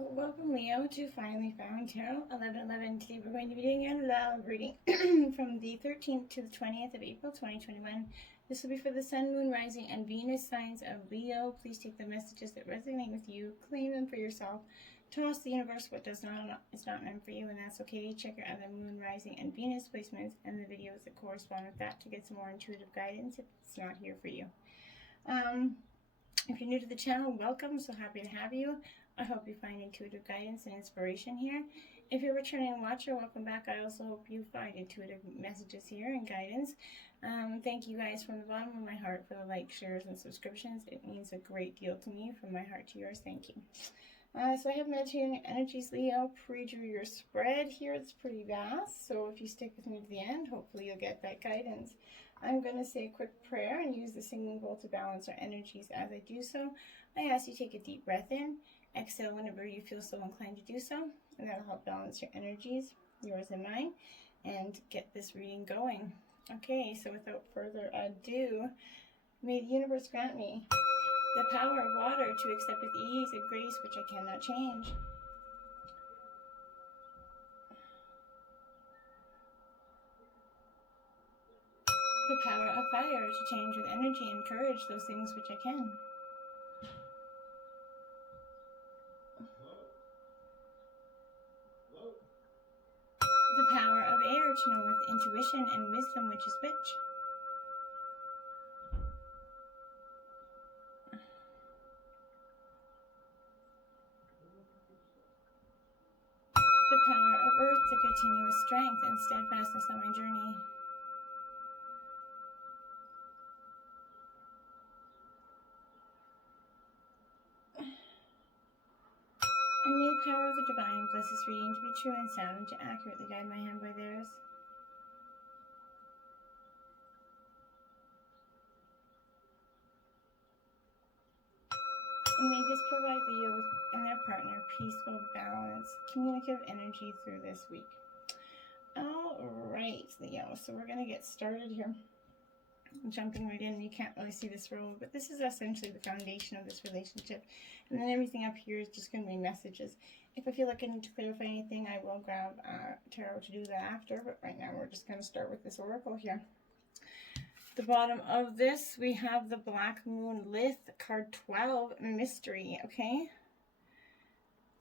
Welcome, Leo, to Finally Found Tarot 1111. Today we're going to be doing a love reading from the 13th to the 20th of April 2021. This will be for the Sun, Moon, Rising, and Venus signs of Leo. Please take the messages that resonate with you, claim them for yourself. Toss the universe what does not is not meant for you, and that's okay. Check your other Moon, Rising, and Venus placements and the videos that correspond with that to get some more intuitive guidance if it's not here for you. If you're new to the channel, welcome. So happy to have you. I hope you find intuitive guidance and inspiration here. If you're a returning watcher, welcome back. I also hope you find intuitive messages here and guidance. Thank you guys from the bottom of my heart for the likes, shares, and subscriptions. It means a great deal to me. From my heart to yours, thank you. So I have meditating energies, Leo. Pre-drew your spread here. It's pretty vast, so if you stick with me to the end, hopefully you'll get that guidance. I'm going to say a quick prayer and use the singing bowl to balance our energies. As I do so, I ask you to take a deep breath in. Exhale whenever you feel so inclined to do so, and that'll help balance your energies, yours and mine, and get this reading going. Okay, so without further ado, may the universe grant me the power of water to accept with ease and grace which I cannot change. The power of fire to change with energy and courage those things which I can. The power of air to know with intuition and wisdom which is which. The power of earth to continue with strength and steadfastness on my journey. And may the power of the divine bless this reading to be true and sound and to accurately guide my hand by theirs. And may this provide Leo and their partner peaceful, balanced, communicative energy through this week. Alright, Leo, so we're going to get started here. I'm jumping right in. You can't really see this row, but this is essentially the foundation of this relationship. And then everything up here is just going to be messages. If I feel like I need to clarify anything, I will grab tarot to do that after. But right now we're just going to start with this oracle here. The bottom of this, we have the Black Moon Lith, card 12, Mystery, okay?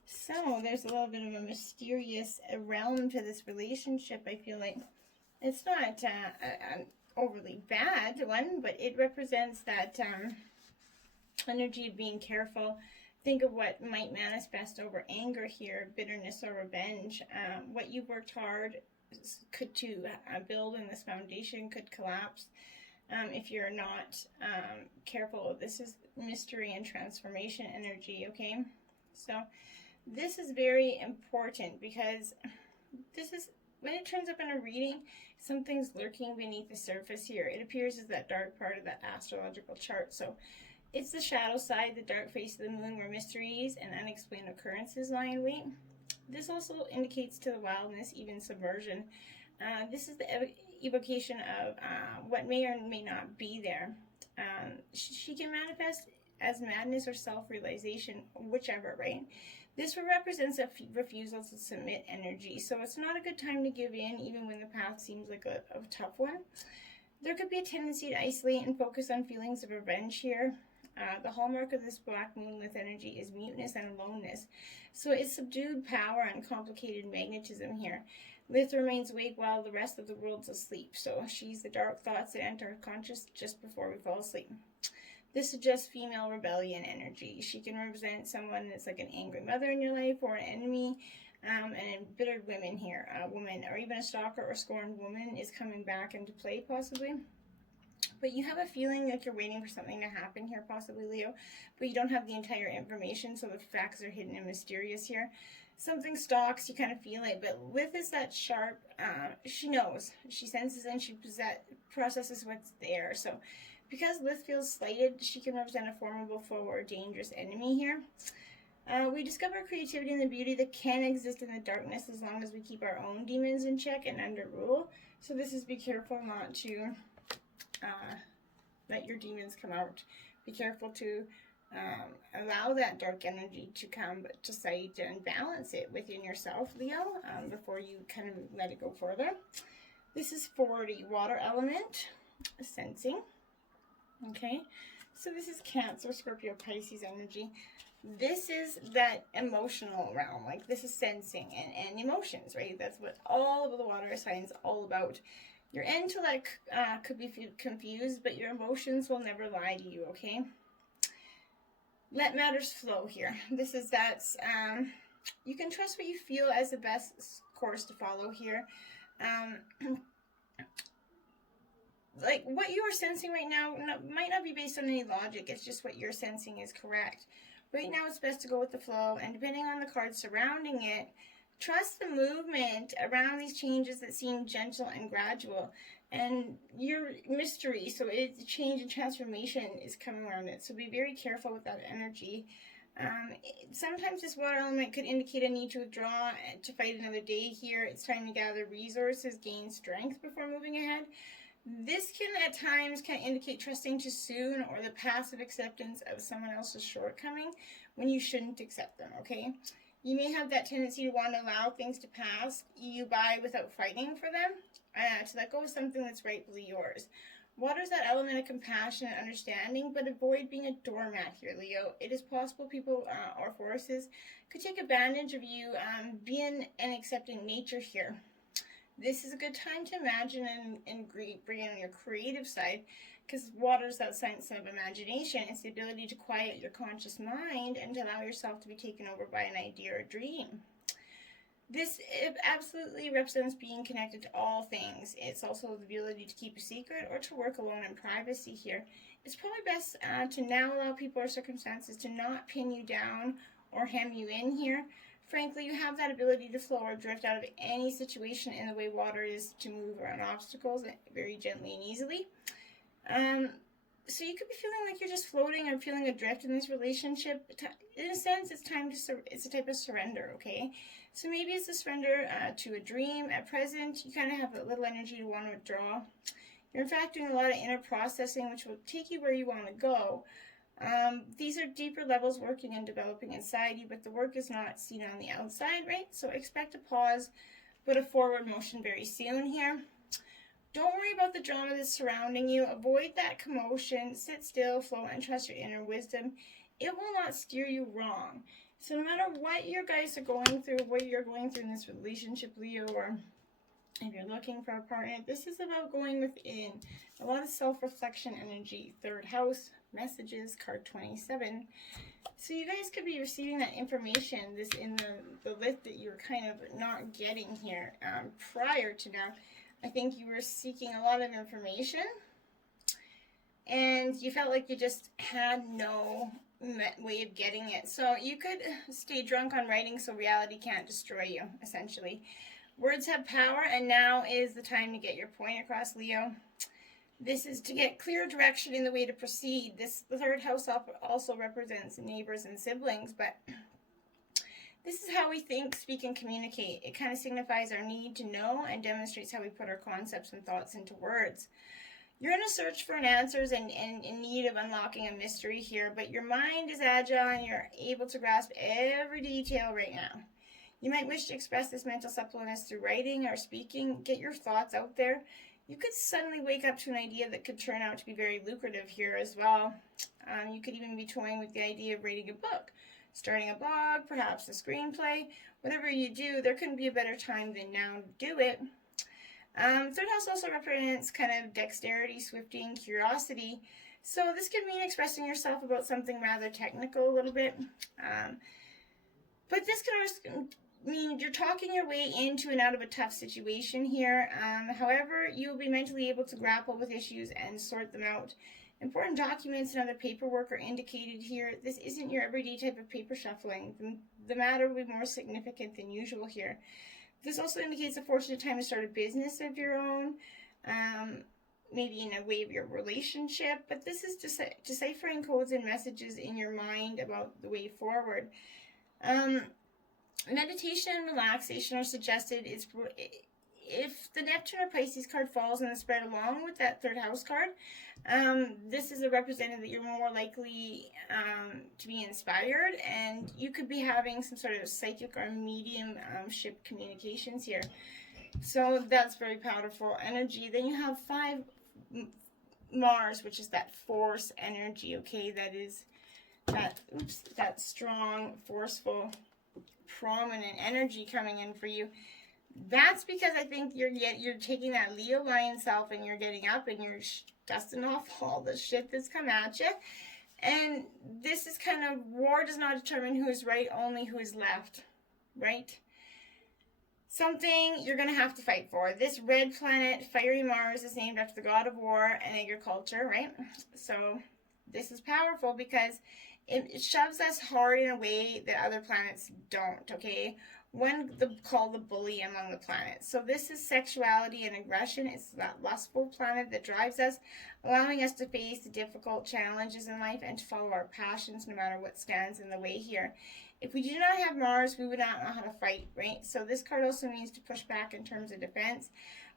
So there's a little bit of a mysterious realm to this relationship. I feel like it's not an overly bad one, but it represents that energy of being careful. Think of what might manifest over anger here, bitterness or revenge. What you've worked hard could to build in this foundation could collapse if you're not careful. This is mystery and transformation energy, okay? So this is very important because this is, when it turns up in a reading, something's lurking beneath the surface here. It appears as that dark part of that astrological chart. So it's the shadow side, the dark face of the moon, where mysteries and unexplained occurrences lie in wait. This also indicates to the wildness, even subversion. This is the evocation of what may or may not be there. She can manifest as madness or self-realization, whichever, right? This represents a refusal to submit energy. So it's not a good time to give in, even when the path seems like a tough one. There could be a tendency to isolate and focus on feelings of revenge here. The hallmark of this Black Moon Lith energy is muteness and aloneness. So it's subdued power and complicated magnetism here. Lith remains awake while the rest of the world's asleep. So she's the dark thoughts that enter our conscious just before we fall asleep. This suggests female rebellion energy. She can represent someone that's like an angry mother in your life or an enemy, and embittered women here. A woman or even a stalker or scorned woman is coming back into play possibly. But you have a feeling like you're waiting for something to happen here, possibly, Leo, but you don't have the entire information, so the facts are hidden and mysterious here. Something stalks, you kind of feel it, but Lith is that sharp, she knows, she senses and she processes what's there. So because Lith feels slighted, she can represent a formidable foe or dangerous enemy here. We discover creativity and the beauty that can exist in the darkness as long as we keep our own demons in check and under rule. So this is be careful not to let your demons come out. Be careful to Allow that dark energy to come to sight and balance it within yourself, Leo, before you kind of let it go further. This is for the water element, sensing. Okay, so this is Cancer, Scorpio, Pisces energy. This is that emotional realm, like this is sensing and emotions, right? That's what all of the water signs all about. Your intellect could be confused, but your emotions will never lie to you, okay? Let matters flow here. This is that, you can trust what you feel as the best course to follow here. Like what you are sensing right now might not be based on any logic. It's just what you're sensing is correct. Right now it's best to go with the flow, and depending on the cards surrounding it, trust the movement around these changes that seem gentle and gradual. And your mystery, so it's change and transformation is coming around it. So be very careful with that energy. Sometimes this water element could indicate a need to withdraw to fight another day here. It's time to gather resources, gain strength before moving ahead. This can at times kind of indicate trusting too soon or the passive acceptance of someone else's shortcoming when you shouldn't accept them, okay? You may have that tendency to want to allow things to pass you by without fighting for them, to let go of something that's rightfully yours. Water is that element of compassion and understanding, but avoid being a doormat here, Leo. It is possible people or forces could take advantage of you being and accepting nature here. This is a good time to imagine and bring in your creative side, because water is that sense of imagination. It's the ability to quiet your conscious mind and to allow yourself to be taken over by an idea or dream. This absolutely represents being connected to all things. It's also the ability to keep a secret or to work alone in privacy here. It's probably best to now allow people or circumstances to not pin you down or hem you in here. Frankly, you have that ability to flow or drift out of any situation in the way water is to move around obstacles very gently and easily. So you could be feeling like you're just floating or feeling adrift in this relationship. In a sense, it's a type of surrender, okay? So maybe it's a surrender to a dream. At present, you kind of have a little energy to want to withdraw. You're in fact doing a lot of inner processing, which will take you where you want to go. These are deeper levels working and developing inside you, but the work is not seen on the outside, right? So expect a pause, but a forward motion very soon here. Don't worry about the drama that's surrounding you. Avoid that commotion. Sit still, flow, and trust your inner wisdom. It will not steer you wrong. So no matter what you guys are going through, what you're going through in this relationship, Leo, or if you're looking for a partner, this is about going within. A lot of self-reflection energy. Third house, messages, card 27. So you guys could be receiving that information this in the list that you're kind of not getting here prior to now. I think you were seeking a lot of information and you felt like you just had no way of getting it. So you could stay drunk on writing so reality can't destroy you, essentially. Words have power, and now is the time to get your point across, Leo. This is to get clear direction in the way to proceed. The third house also represents neighbors and siblings, but this is how we think, speak, and communicate. It kind of signifies our need to know and demonstrates how we put our concepts and thoughts into words. You're in a search for answers and in need of unlocking a mystery here, but your mind is agile and you're able to grasp every detail right now. You might wish to express this mental suppleness through writing or speaking. Get your thoughts out there. You could suddenly wake up to an idea that could turn out to be very lucrative here as well. You could even be toying with the idea of writing a book, starting a blog, perhaps a screenplay. Whatever you do, there couldn't be a better time than now to do it. Third house also represents kind of dexterity, swifting, curiosity. So this could mean expressing yourself about something rather technical a little bit. But this could also mean you're talking your way into and out of a tough situation here. However, you will be mentally able to grapple with issues and sort them out. Important documents and other paperwork are indicated here. This isn't your everyday type of paper shuffling. The matter will be more significant than usual here. This also indicates a fortunate time to start a business of your own, maybe in a way of your relationship, but this is deciphering codes and messages in your mind about the way forward. Meditation and relaxation are suggested. if the Neptune or Pisces card falls in the spread along with that third house card, this is a representative that you're more likely to be inspired, and you could be having some sort of psychic or mediumship communications here. So that's very powerful energy. Then you have 5 Mars, which is that force energy, okay? That is that strong, forceful, prominent energy coming in for you. That's because I think you're taking that Leo lion self and you're getting up and you're dusting off all the shit that's come at you. And this is kind of, war does not determine who is right, only who is left, right? Something you're going to have to fight for. This red planet, fiery Mars, is named after the god of war and agriculture, right? So this is powerful because it shoves us hard in a way that other planets don't, okay? One called the bully among the planets. So this is sexuality and aggression. It's that lustful planet that drives us, allowing us to face the difficult challenges in life and to follow our passions no matter what stands in the way here. If we do not have Mars, we would not know how to fight, right? So this card also means to push back in terms of defense.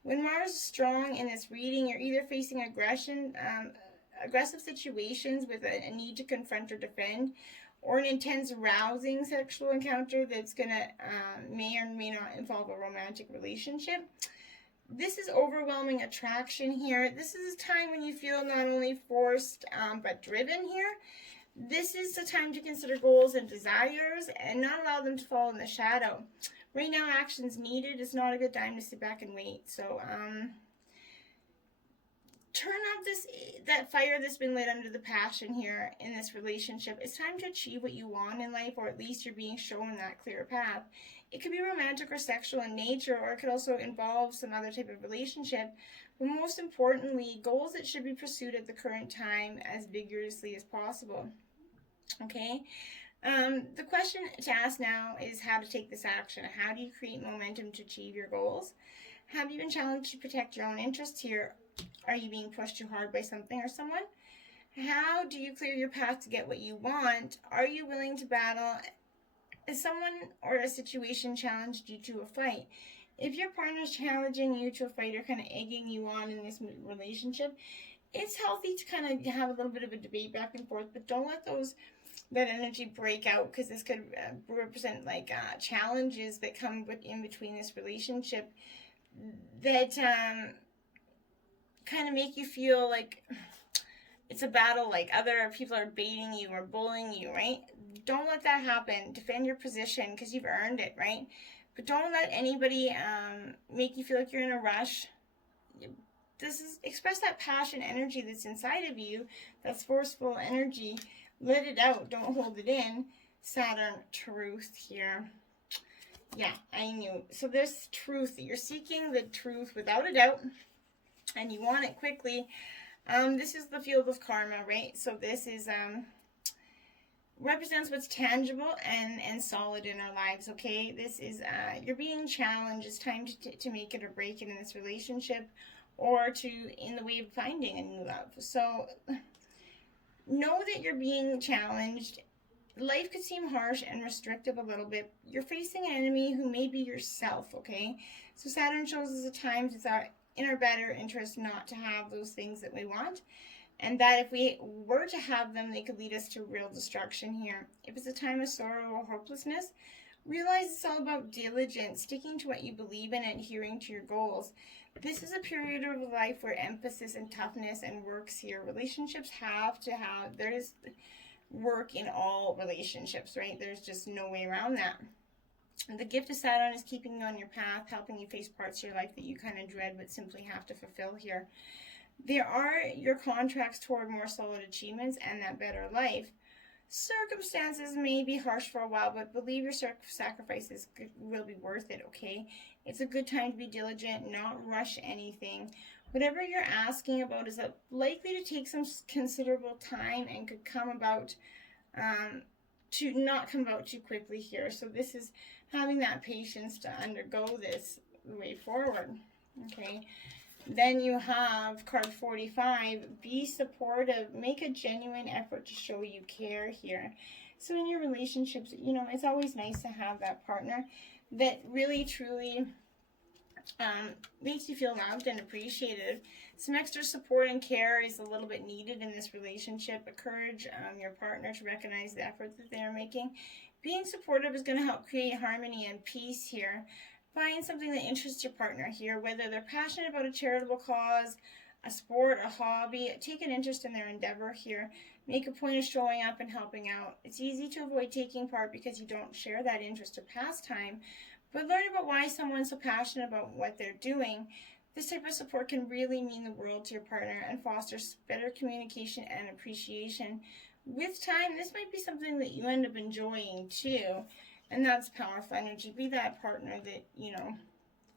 When Mars is strong in this reading, you're either facing aggression, aggressive situations with a need to confront or defend, or an intense, rousing sexual encounter that's going to may or may not involve a romantic relationship. This is overwhelming attraction here. This is a time when you feel not only forced but driven here. This is the time to consider goals and desires and not allow them to fall in the shadow. Right now, action's needed. It's not a good time to sit back and wait. So, turn off that fire that's been lit under the passion here in this relationship. It's time to achieve what you want in life, or at least you're being shown that clear path. It could be romantic or sexual in nature, or it could also involve some other type of relationship. But most importantly, goals that should be pursued at the current time as vigorously as possible. Okay? The question to ask now is how to take this action. How do you create momentum to achieve your goals? Have you been challenged to protect your own interests here? Are you being pushed too hard by something or someone? How do you clear your path to get what you want? Are you willing to battle? Is someone or a situation challenged you to a fight? If your partner's challenging you to a fight or kind of egging you on in this relationship, it's healthy to kind of have a little bit of a debate back and forth, but don't let that energy break out, because this could represent like challenges that come in between this relationship that kind of make you feel like it's a battle, like other people are baiting you or bullying you, right? Don't let that happen. Defend your position because you've earned it, right? But don't let anybody make you feel like you're in a rush. Express that passion energy that's inside of you, that's forceful energy. Let it out. Don't hold it in. Saturn Truth here. Yeah, I knew. So this truth, you're seeking the truth without a doubt, and you want it quickly. This is the field of karma, right? So this is represents what's tangible and solid in our lives, okay? This is you're being challenged. It's time to make it or break it in this relationship, or in the way of finding a new love. So know that you're being challenged. Life could seem harsh and restrictive a little bit. You're facing an enemy who may be yourself, okay? So Saturn shows us at times it's in our better interest not to have those things that we want, and that if we were to have them, they could lead us to real destruction here. If it's a time of sorrow or hopelessness, realize it's all about diligence, sticking to what you believe in and adhering to your goals. This is a period of life where emphasis and toughness and works here. Relationships there's work in all relationships, right? There's just no way around that. The gift of Saturn is keeping you on your path, helping you face parts of your life that you kind of dread but simply have to fulfill here. There are your contracts toward more solid achievements and that better life. Circumstances may be harsh for a while, but believe your sacrifices will be worth it, okay? It's a good time to be diligent, not rush anything. Whatever you're asking about is likely to take some considerable time and could come about to not come about too quickly here. So this is having that patience to undergo this way forward, okay? Then you have card 45, be supportive, make a genuine effort to show you care here. So in your relationships, it's always nice to have that partner that really, truly Makes you feel loved and appreciated. Some extra support and care is a little bit needed in this relationship. Encourage your partner to recognize the effort that they are making. Being supportive is going to help create harmony and peace here. Find something that interests your partner here, whether they're passionate about a charitable cause, a sport, a hobby. Take an interest in their endeavor here. Make a point of showing up and helping out. It's easy to avoid taking part because you don't share that interest or pastime, but learn about why someone's so passionate about what they're doing. This type of support can really mean the world to your partner and fosters better communication and appreciation. With time, this might be something that you end up enjoying too, and that's powerful energy. Be that partner that,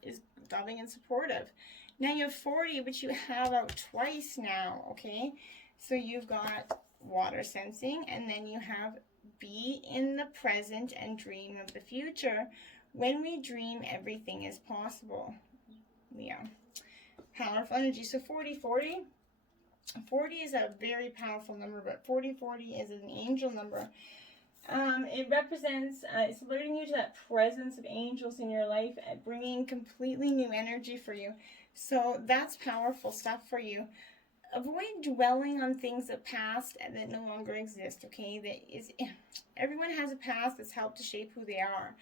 is loving and supportive. Now you have 40, but you have out twice now, okay? So you've got water sensing, and then you have be in the present and dream of the future. When we dream, everything is possible. Leo. Powerful energy. So 40, 40. 40 is a very powerful number, but 40, 40 is an angel number. It represents, it's alerting you to that presence of angels in your life and bringing completely new energy for you. So that's powerful stuff for you. Avoid dwelling on things that past and that no longer exist, okay? Everyone has a past that's helped to shape who they are.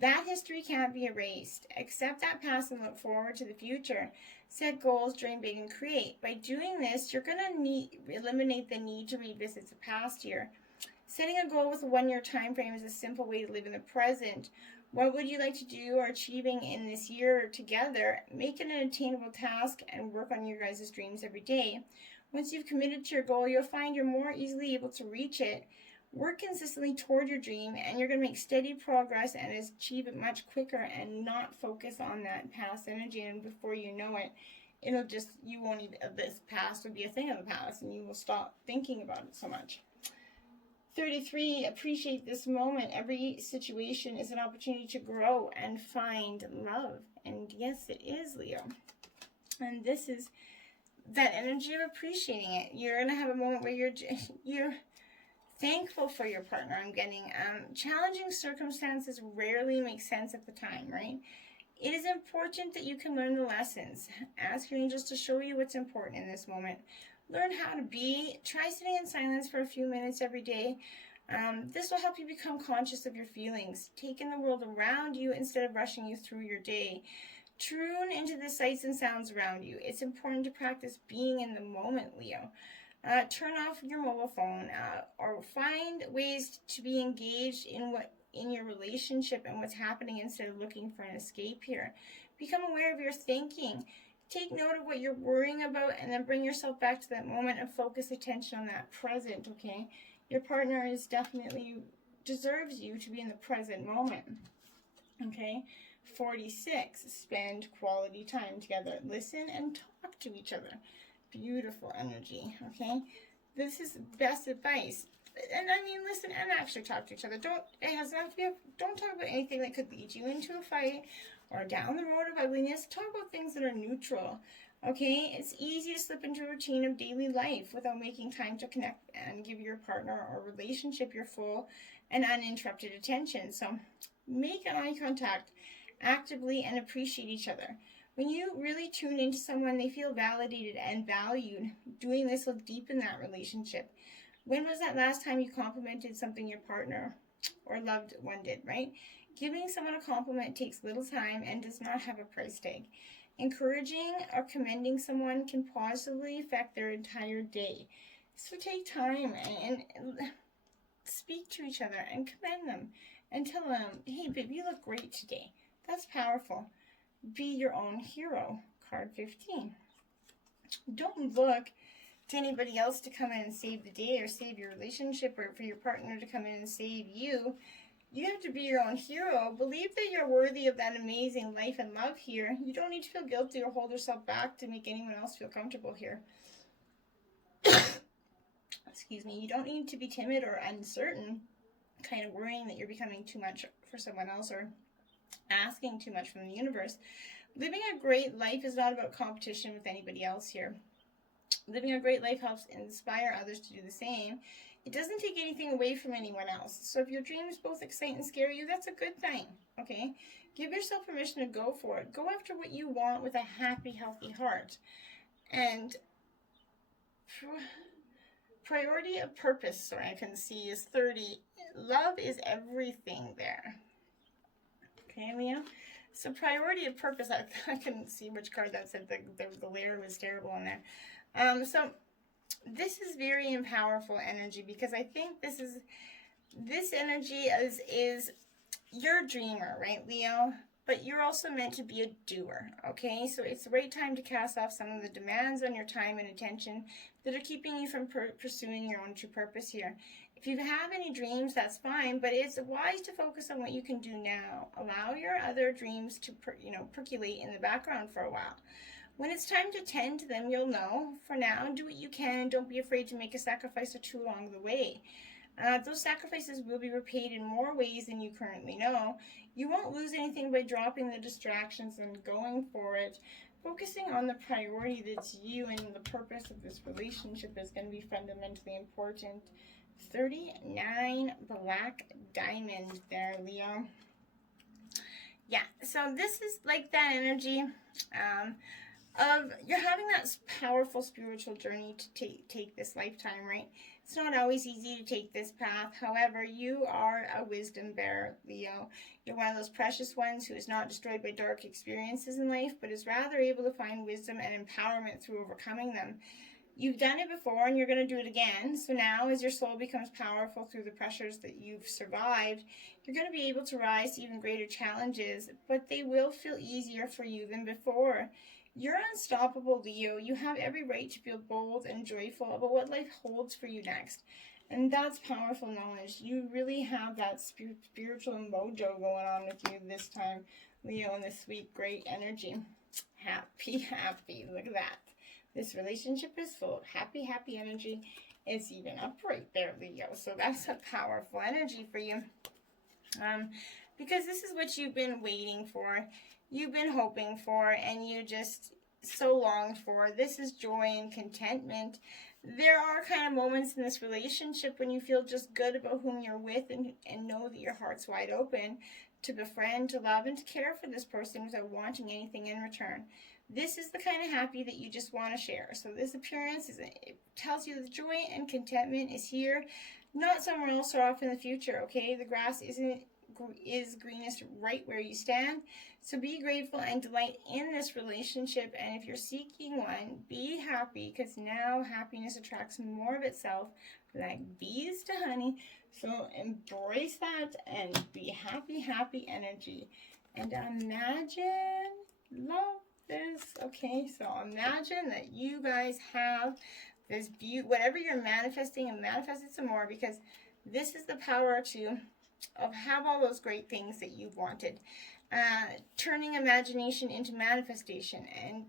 That history can't be erased. Accept that past and look forward to the future. Set goals, dream big, and create. By doing this, you're going to eliminate the need to revisit the past year. Setting a goal with a 1-year time frame is a simple way to live in the present. What would you like to do or achieving in this year together? Make it an attainable task and work on your guys' dreams every day. Once you've committed to your goal, you'll find you're more easily able to reach it. Work consistently toward your dream, and you're going to make steady progress and achieve it much quicker and not focus on that past energy. And before you know it, you won't even, this past will be a thing of the past, and you will stop thinking about it so much. 33, appreciate this moment. Every situation is an opportunity to grow and find love. And yes, it is, Leo. And this is that energy of appreciating it. You're going to have a moment where you're thankful for your partner. I'm getting challenging circumstances rarely make sense at the time, right? It is important that you can learn the lessons. Ask your angels to show you what's important in this moment. Learn how to be. Try sitting in silence for a few minutes every day. This will help you become conscious of your feelings. Take in the world around you instead of rushing you through your day. Tune into the sights and sounds around you. It's important to practice being in the moment, Leo. Turn off your mobile phone or find ways to be engaged in your relationship and what's happening instead of looking for an escape here. Become aware of your thinking. Take note of what you're worrying about and then bring yourself back to that moment and focus attention on that present, okay? Your partner deserves you to be in the present moment, okay? 46, spend quality time together. Listen and talk to each other. Beautiful energy, okay? This is best advice. And I mean, listen and actually talk to each other. Don't talk about anything that could lead you into a fight or down the road of ugliness. Talk about things that are neutral, okay? It's easy to slip into a routine of daily life without making time to connect and give your partner or relationship your full and uninterrupted attention. So make eye contact actively and appreciate each other. When you really tune into someone, they feel validated and valued. Doing this will deepen that relationship. When was that last time you complimented something your partner or loved one did, right? Giving someone a compliment takes little time and does not have a price tag. Encouraging or commending someone can positively affect their entire day. So take time and speak to each other and commend them and tell them, hey, babe, you look great today. That's powerful. Be your own hero. Card 15. Don't look to anybody else to come in and save the day or save your relationship or for your partner to come in and save you. You have to be your own hero. Believe that you're worthy of that amazing life and love here. You don't need to feel guilty or hold yourself back to make anyone else feel comfortable here. Excuse me. You don't need to be timid or uncertain, kind of worrying that you're becoming too much for someone else or asking too much from the universe. Living a great life is not about competition with anybody else here. Living a great life helps inspire others to do the same. It doesn't take anything away from anyone else. So if your dreams both excite and scare you, that's a good thing, okay? Give yourself permission to go for it. Go after what you want with a happy, healthy heart. And priority of purpose, sorry, I can see, is 30. Love is everything there. Okay, Leo? So priority of purpose, I couldn't see which card that said. The layer was terrible in there. So this is very powerful energy, because I think this energy is you're a dreamer, right, Leo? But you're also meant to be a doer, okay? So it's the right time to cast off some of the demands on your time and attention that are keeping you from pursuing your own true purpose here. If you have any dreams, that's fine, but it's wise to focus on what you can do now. Allow your other dreams to percolate in the background for a while. When it's time to tend to them, you'll know. For now, do what you can. Don't be afraid to make a sacrifice or two along the way. Those sacrifices will be repaid in more ways than you currently know. You won't lose anything by dropping the distractions and going for it. Focusing on the priority that's you and the purpose of this relationship is going to be fundamentally important. 39 black diamond there, Leo. Yeah, so this is like that energy of you're having that powerful spiritual journey to take this lifetime, right? It's not always easy to take this path. However, you are a wisdom bearer, Leo. You're one of those precious ones who is not destroyed by dark experiences in life, but is rather able to find wisdom and empowerment through overcoming them. You've done it before, and you're going to do it again. So now, as your soul becomes powerful through the pressures that you've survived, you're going to be able to rise to even greater challenges, but they will feel easier for you than before. You're unstoppable, Leo. You have every right to feel bold and joyful about what life holds for you next. And that's powerful knowledge. You really have that spiritual mojo going on with you this time, Leo, in this sweet, great energy. Happy, happy. Look at that. This relationship is full of happy, happy energy. It's even up right there, Leo. So that's a powerful energy for you. Because this is what you've been waiting for. You've been hoping for, and you just so longed for. This is joy and contentment. There are kind of moments in this relationship when you feel just good about whom you're with and know that your heart's wide open to befriend, to love, and to care for this person without wanting anything in return. This is the kind of happy that you just want to share. So this appearance, it tells you that joy and contentment is here, not somewhere else or off in the future, okay? The grass is greenest right where you stand. So be grateful and delight in this relationship. And if you're seeking one, be happy, because now happiness attracts more of itself, like bees to honey. So embrace that and be happy, happy energy. And imagine, love this. Okay, so imagine that you guys have this beauty, whatever you're manifesting, and manifest it some more, because this is the power of have all those great things that you've wanted. Turning imagination into manifestation, and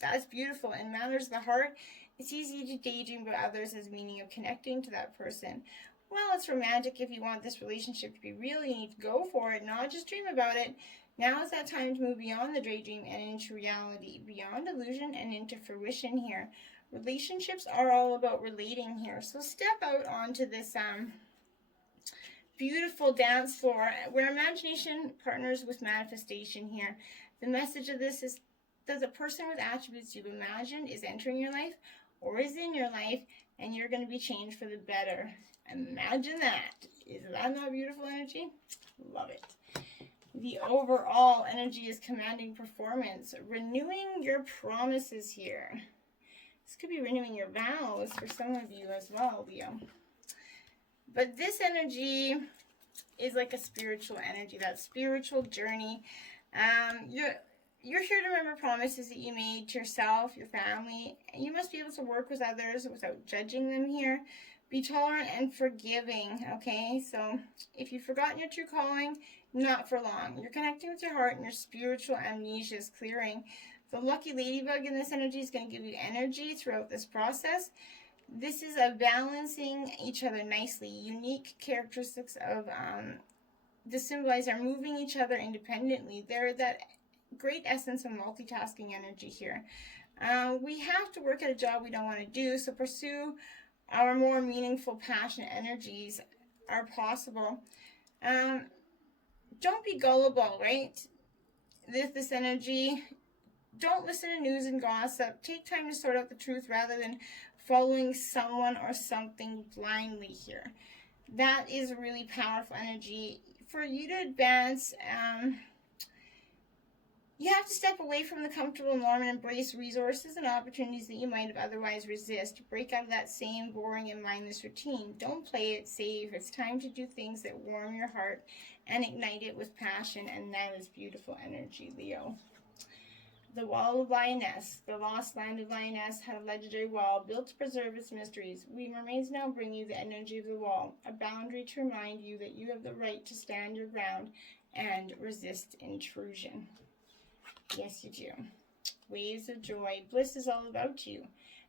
that's beautiful. And matters of the heart, it's easy to daydream about others as meaning of connecting to that person. Well, it's romantic. If you want this relationship to be real, you need to go for it, not just dream about it. Now is that time to move beyond the daydream and into reality, beyond illusion and into fruition here. Relationships are all about relating here. So step out onto this beautiful dance floor where imagination partners with manifestation here. The message of this is that the person with attributes you've imagined is entering your life or is in your life, and you're going to be changed for the better. Imagine that. Is that not beautiful energy? Love it. The overall energy is commanding performance. Renewing your promises here. This could be renewing your vows for some of you as well, Leo. But this energy is like a spiritual energy, that spiritual journey. You're here to remember promises that you made to yourself, your family. You must be able to work with others without judging them here. Be tolerant and forgiving, okay? So if you've forgotten your true calling, not for long. You're connecting with your heart, and your spiritual amnesia is clearing. The lucky ladybug in this energy is going to give you energy throughout this process. This is a balancing each other nicely. Unique characteristics of the symbolize are moving each other independently. They're that great essence of multitasking energy here. We have to work at a job we don't want to do, so pursue our more meaningful, passionate energies are possible. Don't be gullible, right? This energy, don't listen to news and gossip. Take time to sort out the truth rather than following someone or something blindly here. That is a really powerful energy. For you to advance, you have to step away from the comfortable norm and embrace resources and opportunities that you might have otherwise resist. Break out of that same boring and mindless routine. Don't play it safe. It's time to do things that warm your heart and ignite it with passion, and that is beautiful energy, Leo. The Wall of Lioness. The lost land of Lioness had a legendary wall built to preserve its mysteries. We mermaids now bring you the energy of the wall, a boundary to remind you that you have the right to stand your ground and resist intrusion. Yes, you do. Waves of joy. Bliss is all about you.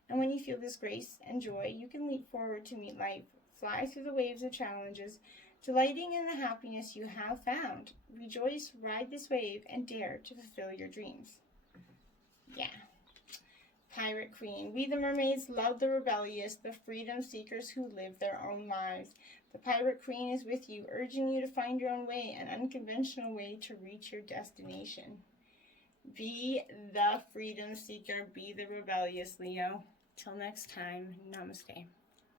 And when you feel this grace and joy, you can leap forward to meet life. Fly through the waves of challenges, delighting in the happiness you have found. Rejoice, ride this wave, and dare to fulfill your dreams. Yeah. Pirate Queen. We the mermaids love the rebellious, the freedom seekers who live their own lives. The Pirate Queen is with you, urging you to find your own way, an unconventional way to reach your destination. Be the freedom seeker, be the rebellious, Leo. Till next time, namaste.